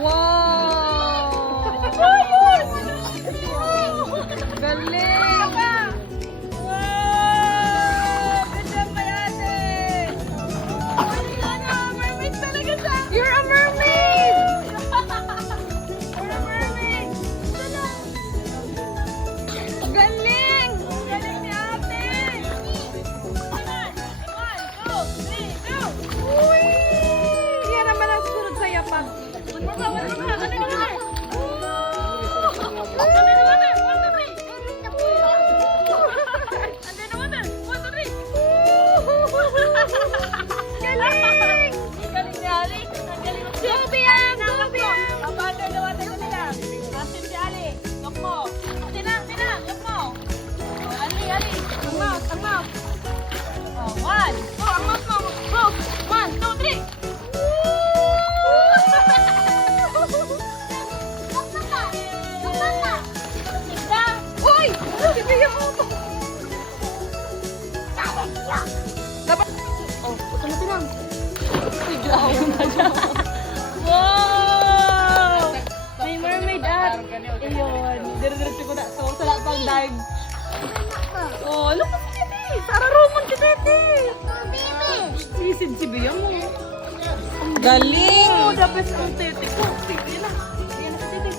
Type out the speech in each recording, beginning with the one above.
Wow! Galing! Wow! Ganda pa ate! Mermaid talaga siya! You're a mermaid! You're a mermaid! Galing! Ang galing ni ate! One, two, three, go! Uy! Yan naman ang sunod sa yapak. Galing! Galing ni Ali! Ang galing mo! Go, Biang! Go, Biang! Kapanda na wala ko nila. Asin si Ali. Yok mo. Tinang, yok mo. Oh, Ali. Ang mouth. Oh, one. Go, ang mouth mo. Go. 1, 2, 3. Tigda. Uy! Bibigyan mo ako. Dapat... Oh, puto mo tinang. Wow! May mermaid at. Ayun. Dire-diretso ko na. So, sa pang dive. Oh, look at Titi. Tara, Roman si Titi. Sisid si Bia mo. Galing! Oh, the best kong Titi ko. Sige na. Yan na si Titi.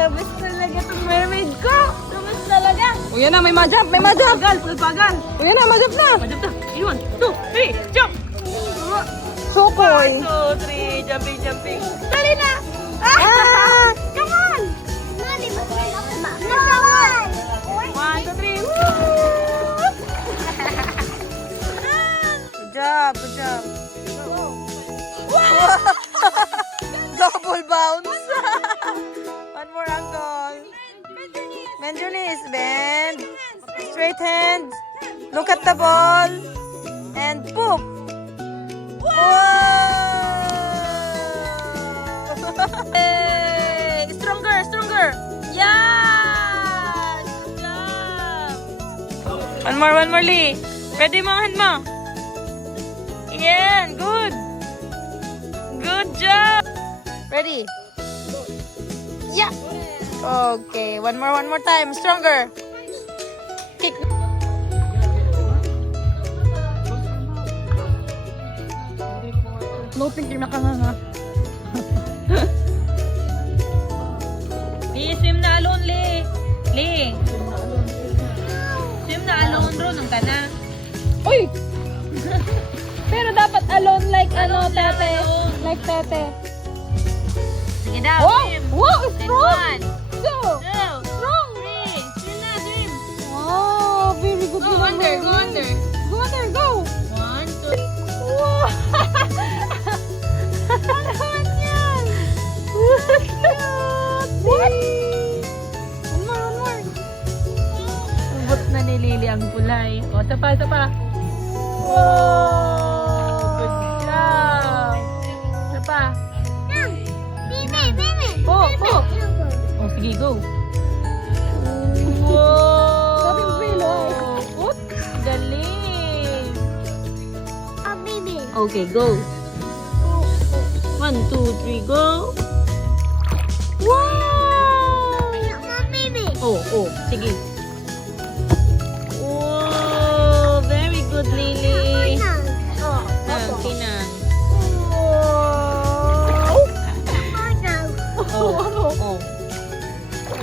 The best talaga itong mermaid ko. The best talaga. O yan na, may ma-jump! May ma-jump! Full pagal. O yan na, ma-jump na! Majump na. In 1, 2, 3, jump! Chokoy! 1, 2, 3, jumping. Dali na! Ah! Come on! 1, 2, 3, woo! Good job, good job. Double bounce! One more angle. Bend your knees, bend. Straight hands. Look at the ball. And boom! Wow! Hey! Stronger! Yes! Good job! One more, Lee. Ready mo, hand mo. Yan, good. Good job. Ready? Yeah. Okay, one more time. Stronger. Kick. Floating kayo nakanganga. Lee, swim na alone, Lee. Lee. Swim na alone, Ron. Ang ka na. Uy! Pero dapat alone like tete. Like tete. Sige daw, Wow! swim. Wow! Then Strong! 1, Go! 2, Strong! 3. Swim na, swim. Wow! Very good. Go under, go under. Go under, go! 1, 2. Wow! Ano naman yan? What? One more. Ubot na ni Lily ang kulay. O, tapa. Wow! Good job! Tapa. Po. O, sige, go. Wow! Sabi mo, Bilo, Put. Galing. Okay, go. 1, 2, 3, go. Wow! Oh, sige. Wow! Very good, Lily. Tinang. Oh.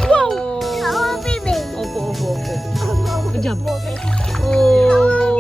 Wow! Opo. Good job. Oh.